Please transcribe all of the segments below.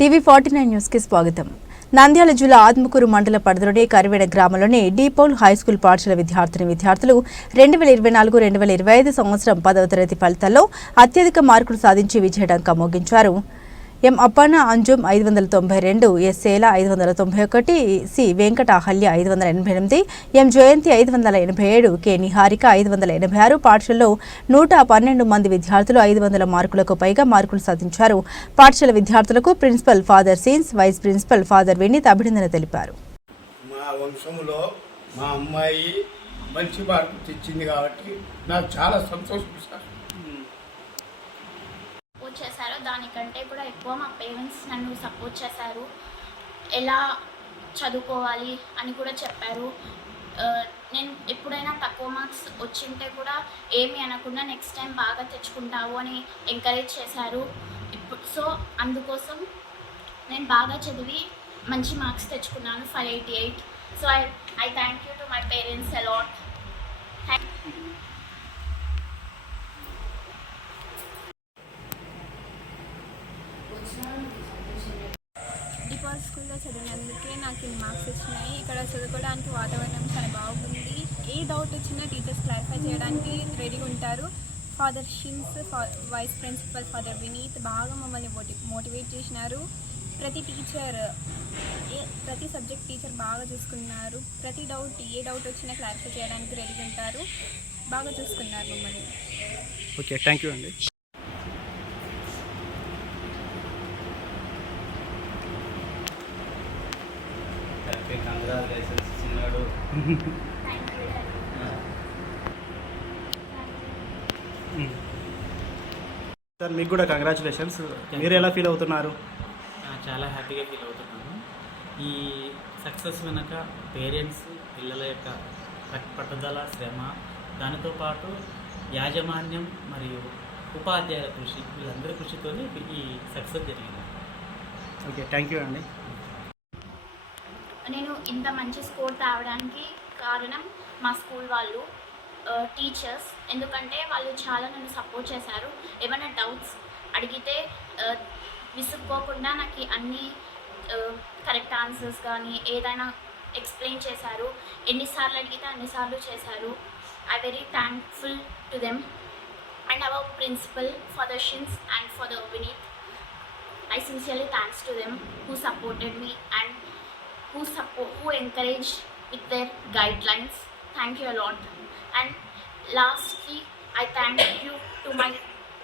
TV forty nine న్యూస్కి స్వాగతం. నంద్యాల జిల్లా ఆత్మకూరు మండల పరిధిలోని కరివేడ గ్రామంలోని డీపౌల్ హై స్కూల్ పాఠశాల విద్యార్థిని విద్యార్థులు రెండు వేల ఇరవై నాలుగు రెండు వేల ఇరవై ఐదు సంవత్సరం పదవ తరగతి ఫలితాల్లో అత్యధిక మార్కులు సాధించి విజయడంక మోగించారు ఎం అప్పన్న అంజుమ్ ఐదు వందల తొంభై రెండు ఎస్ సేల ఐదు వందల తొంభై ఒకటి సి వెంకట అహల్య ఐదు వందల ఎనభై ఎనిమిది ఎం జయంతి ఐదు వందల ఎనభై ఏడు కె నిహారిక ఐదు వందల ఎనభై ఆరు పాఠశాలలో నూట పన్నెండు మంది విద్యార్థులు ఐదు వందల మార్కులకు పైగా మార్కులు సాధించారు. పాఠశాల విద్యార్థులకు principal father Seans vice principal father Vineeth అభినందన తెలిపారు. మా వంశంలో మా అమ్మాయి మంచి మార్కులు తెచ్చింది కాబట్టి నాకు చాలా సంతోషం సార్. సపోర్ట్ చేశారో దానికంటే కూడా ఎక్కువ మా పేరెంట్స్ నన్ను సపోర్ట్ చేశారు. ఎలా చదువుకోవాలి అని కూడా చెప్పారు. నేను ఎప్పుడైనా తక్కువ మార్క్స్ వచ్చింటే కూడా ఏమి అనకుండా నెక్స్ట్ టైం బాగా తెచ్చుకుంటావు అని ఎంకరేజ్ చేశారు. ఇప్పుడు సో అందుకోసం నేను బాగా చదివి మంచి మార్క్స్ తెచ్చుకున్నాను five eighty eight so I I thank you to my parents a lot thank Depaul స్కూల్లో చదివినందుకే నాకు ఇన్ని మార్క్స్ వచ్చినాయి. ఇక్కడ చదువుకోవడానికి వాతావరణం చాలా బాగుంది. ఏ డౌట్ వచ్చినా టీచర్స్ క్లారిఫై చేయడానికి రెడీగా ఉంటారు. Father Shins vice principal father Vineeth బాగా మమ్మల్ని మోటివేట్ చేసినారు. ప్రతి టీచర్ ఏ ప్రతి సబ్జెక్ట్ టీచర్ బాగా చూసుకున్నారు. ప్రతి డౌట్ ఏ డౌట్ వచ్చినా క్లారిఫై చేయడానికి రెడీగా ఉంటారు. బాగా చూసుకున్నారు మమ్మల్ని. ఓకే థ్యాంక్ యూ అండి హ్యాపీ కంగ్రాచులేషన్స్ చిన్నాడు థ్యాంక్ యూ సార్ మీకు కూడా కంగ్రాచులేషన్స్ మీరు ఎలా ఫీల్ అవుతున్నారు? చాలా హ్యాపీగా ఫీల్ అవుతున్నాను. ఈ సక్సెస్ వెనక పేరెంట్స్ పిల్లల యొక్క పట్- పట్టుదల శ్రమ దానితో పాటు యాజమాన్యం మరియు ఉపాధ్యాయుల కృషి వీళ్ళందరి కృషితో ఈ సక్సెస్ జరిగింది. ఓకే థ్యాంక్ యూ అండి. నేను ఇంత మంచి స్కోర్ తేవడానికి కారణం మా స్కూల్ వాళ్ళు టీచర్స్. ఎందుకంటే వాళ్ళు చాలా నన్ను సపోర్ట్ చేశారు. ఏమైనా డౌట్స్ అడిగితే విసుక్కోకుండా నాకు అన్ని కరెక్ట్ ఆన్సర్స్ కానీ ఏదైనా ఎక్స్ప్లెయిన్ చేశారు. ఎన్నిసార్లు అడిగితే అన్నిసార్లు చేశారు. I very thankful to them. And our principal for the Shins and for the Vineeth. I sincerely thanks to them who supported me and who support who encouraged with their guidelines. Thank you a lot. And lastly, I thank you to my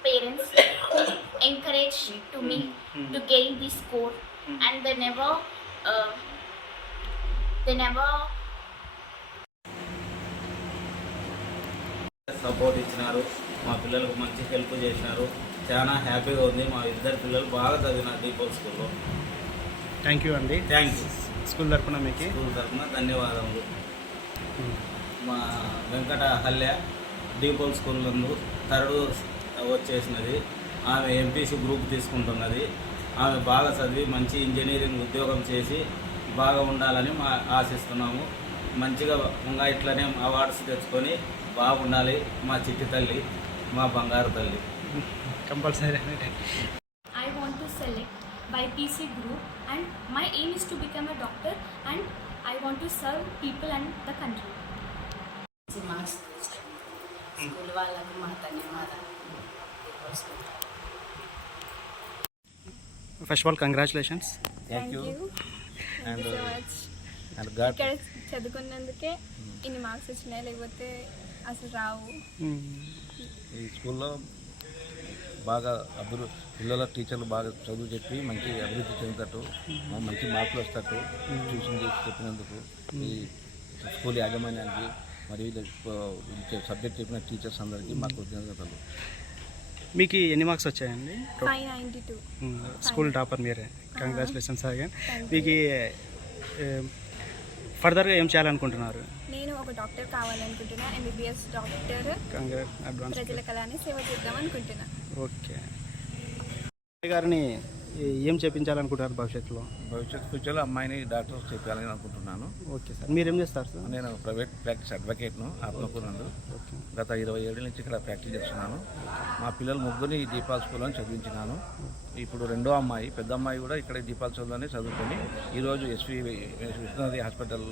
parents who encouraged to me to gain this score and they never uh, they never support ఇచ్చినారు మా పిల్లలకు మంచి help చేసినారు చాలా హ్యాపీగా ఉంది మా ఇద్దరు పిల్లలు బాగా చదివినారు దీపక్ స్కూల్లో థ్యాంక్ యూ అండి థ్యాంక్ యూ స్కూల్ తరపున మీకు? స్కూల్ తరఫున ధన్యవాదములు. మా వెంకట హల్య డీపోల్ స్కూల్ నందు థర్డ్ వచ్చేసినది. ఆమె ఎంపీసీ గ్రూప్ తీసుకుంటున్నది. ఆమె బాగా చదివి మంచి ఇంజనీరింగ్ ఉద్యోగం చేసి బాగా ఉండాలని మా ఆశిస్తున్నాము. మంచిగా ఇంకా ఇట్లనే అవార్డ్స్ తెచ్చుకొని బాగుండాలి మా చిట్టి తల్లి మా బంగారు తల్లి. Compulsory I want to select by PC group and my aim is to become a doctor and I want to serve people and the country. తెచ్చాము స్కూల్ వాళ్ళకు మా ధన్యవాదాలు first of all congratulations thank you Thank you so much. And God ఇక్కడ చదువుకున్నందుకే ఇన్ని marks వచ్చినాయి లేకపోతే అసలు రావు. ఈ స్కూల్లో బాగా అభివృ పిల్లల టీచర్లు బాగా చదువు చెప్పి మంచి అభివృద్ధి చెందుతట్టు మంచి మార్కులు వస్తట్టు ట్యూషన్ చేసి చెప్పినందుకు ఈ స్కూల్ యాజమాన్యానికి మరియు సబ్జెక్ట్ చెప్పిన టీచర్స్ అందరికీ మా కృతజ్ఞతలు. మీకు ఎన్ని మార్క్స్ వచ్చాయండి? స్కూల్ టాపర్ మీరే. కంగ్రాచులేషన్స్ అగైన్ మీకు ఫర్దర్గా ఏం చేయాలనుకుంటున్నారు? నేను ఒక డాక్టర్ కావాలనుకుంటున్నా ఎంబీబీఎస్ డాక్టర్ కంగ్రాట్ అడ్వాన్స్ ప్రజల కళని సేవ చేద్దాం అనుకుంటున్నా ఓకే గారిని ఏ- ఏం చేపించాలనుకుంటున్నారు భవిష్యత్తులో? భవిష్యత్ ఫ్యూచర్లో అమ్మాయిని డాక్టర్ చెప్పాలని అనుకుంటున్నాను ఓకే సార్. మీరేం చేస్తారు సార్? నేను ప్రైవేట్ ప్రాక్టీస్ అడ్వకేట్ను ఆత్మకూరునందు. ఓకే. గత ఇరవై ఏళ్ళ నుంచి ఇక్కడ ప్రాక్టీస్ చేస్తున్నాను. మా పిల్లలు ముగ్గురిని దీపాల్ స్కూల్లో చదివించినాను. ఇప్పుడు రెండో అమ్మాయి పెద్ద అమ్మాయి కూడా ఇక్కడ దీపాల్ స్కూల్లోనే చదువుకొని ఈరోజు ఎస్వి విశ్వనాథి హాస్పిటల్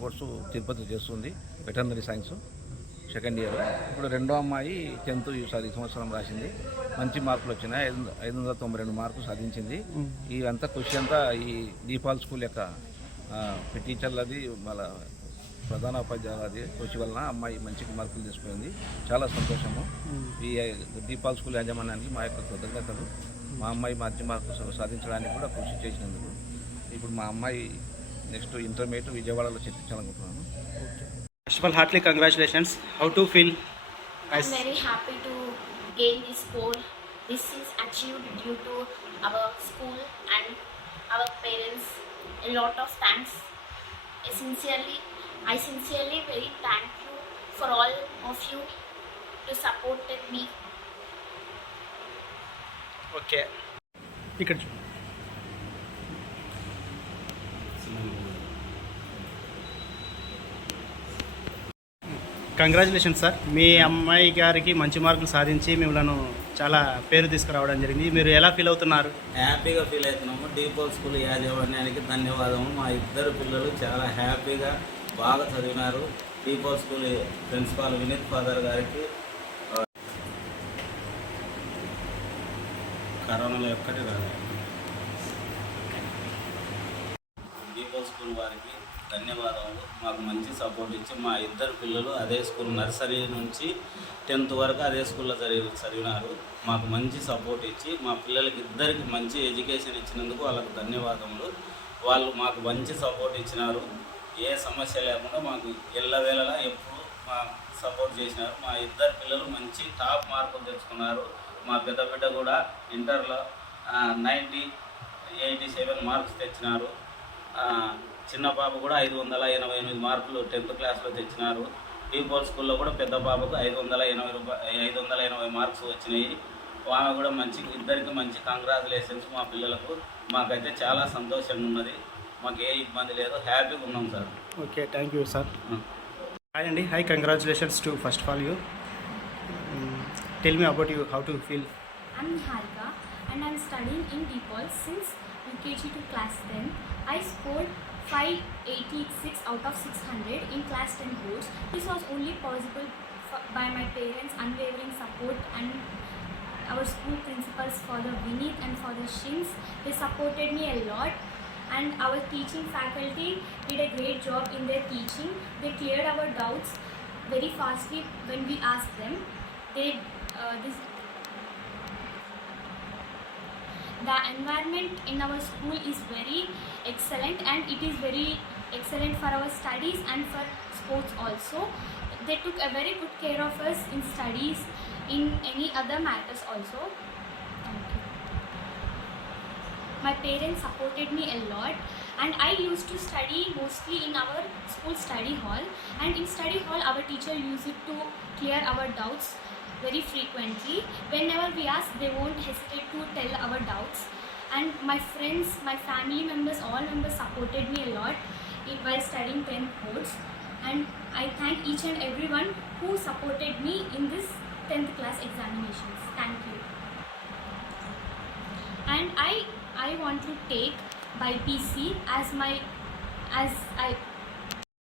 కోర్సు తిరుపతి చేస్తుంది వెటర్నరీ సైన్స్. Second year. ఇప్పుడు రెండో అమ్మాయి టెన్త్ ఈసారి ఈ సంవత్సరం రాసింది. మంచి మార్కులు వచ్చినాయి. ఐదు ఐదు వందల తొంభై రెండు మార్కులు సాధించింది. ఇదంతా కృషి అంతా ఈ దీపాల్ స్కూల్ యొక్క టీచర్లది వాళ్ళ ప్రధాన ఉపాధ్యాయులది కృషి వలన అమ్మాయి మంచి మార్కులు తీసుకుంది చాలా సంతోషము. ఈ దీపాల్ స్కూల్ యాజమాన్యానికి మా యొక్క కృతజ్ఞతలు. మా అమ్మాయి మంచి మార్కులు సాధించడానికి కూడా కృషి చేసినందుకు. ఇప్పుడు మా అమ్మాయి నెక్స్ట్ ఇంటర్మీడియట్ విజయవాడలో చేర్పించాలనుకుంటున్నాను. First of all, heartily congratulations. How to feel? I'm as very happy to gain this goal. This is achieved due to our school and our parents. A lot of thanks. I sincerely, I sincerely very thank you for all of you to supported me. Okay. You can. Congratulation sir. మీ అమ్మాయి గారికి మంచి మార్కులు సాధించి మిమ్మల్ని చాలా పేరు తీసుకురావడం జరిగింది. మీరు ఎలా ఫీల్ అవుతున్నారు? హ్యాపీగా ఫీల్ అవుతున్నాము. డీపోల్ స్కూల్ యాజమాన్యానికి ధన్యవాదము. మా ఇద్దరు పిల్లలు చాలా హ్యాపీగా బాగా చదివినారు. De Paul school principal Vineeth father గారికి కరోనాలో ఒక్కటి రాలేదు. డీపోల్ స్కూల్ వారికి ధన్యవాదములు మాకు మంచి సపోర్ట్ ఇచ్చి మా ఇద్దరు పిల్లలు అదే స్కూల్ నర్సరీ నుంచి టెన్త్ వరకు అదే స్కూల్లో చదివి చదివినారు. మాకు మంచి సపోర్ట్ ఇచ్చి మా పిల్లలకి ఇద్దరికి మంచి ఎడ్యుకేషన్ ఇచ్చినందుకు వాళ్ళకు ధన్యవాదములు. వాళ్ళు మాకు మంచి సపోర్ట్ ఇచ్చినారు. ఏ సమస్య లేకుండా మాకు ఎల్లవేళలా ఎప్పుడు మా సపోర్ట్ చేసినారు. మా ఇద్దరు పిల్లలు మంచి టాప్ మార్కులు తెచ్చుకున్నారు. మా పెద్ద బిడ్డ కూడా ఇంటర్లో నైంటీ ఎయిటీ సెవెన్ మార్క్స్ తెచ్చినారు. చిన్న పాప కూడా ఐదు వందల ఎనభై ఎనిమిది మార్కులు టెన్త్ క్లాస్లో తెచ్చినారు. డీపోల్ స్కూల్లో కూడా పెద్ద పాపకు ఐదు వందల ఎనభై రూపాయ ఐదు వందల ఎనభై మార్క్స్ వచ్చినాయి. ఆమె కూడా మంచి ఇద్దరికి మంచి కంగ్రాచులేషన్స్ మా పిల్లలకు. మాకైతే చాలా సంతోషంగా ఉన్నది. మాకు ఏ ఇబ్బంది లేదు. హ్యాపీగా ఉన్నాం sir. Okay thank you sir. Hi అండి. Hi congratulations to first of all you tell me about you how to feel I'm Niharika and I'm studying in DePaul since UKG to class 10. I scored 586 out of 600 in class 10 boards. This was only possible by my parents' unwavering support and our school principals Father Vineet and Father Shins. They supported me a lot and our teaching faculty did a great job in their teaching. They cleared our doubts very fastly when we asked them. They uh, this the environment in our school is very excellent and it is very excellent for our studies and for sports also. They took a very good care of us in studies in any other matters also. My parents supported me a lot and i used to study mostly in our school study hall and in study hall our teacher used it to clear our doubts very frequently. Whenever we ask they won't hesitate to tell our doubts. And my friends my family members all members supported me a lot while studying 10th boards and i thank each and everyone who supported me in this 10th class examinations. Thank you. And i i want to take by pc as my as i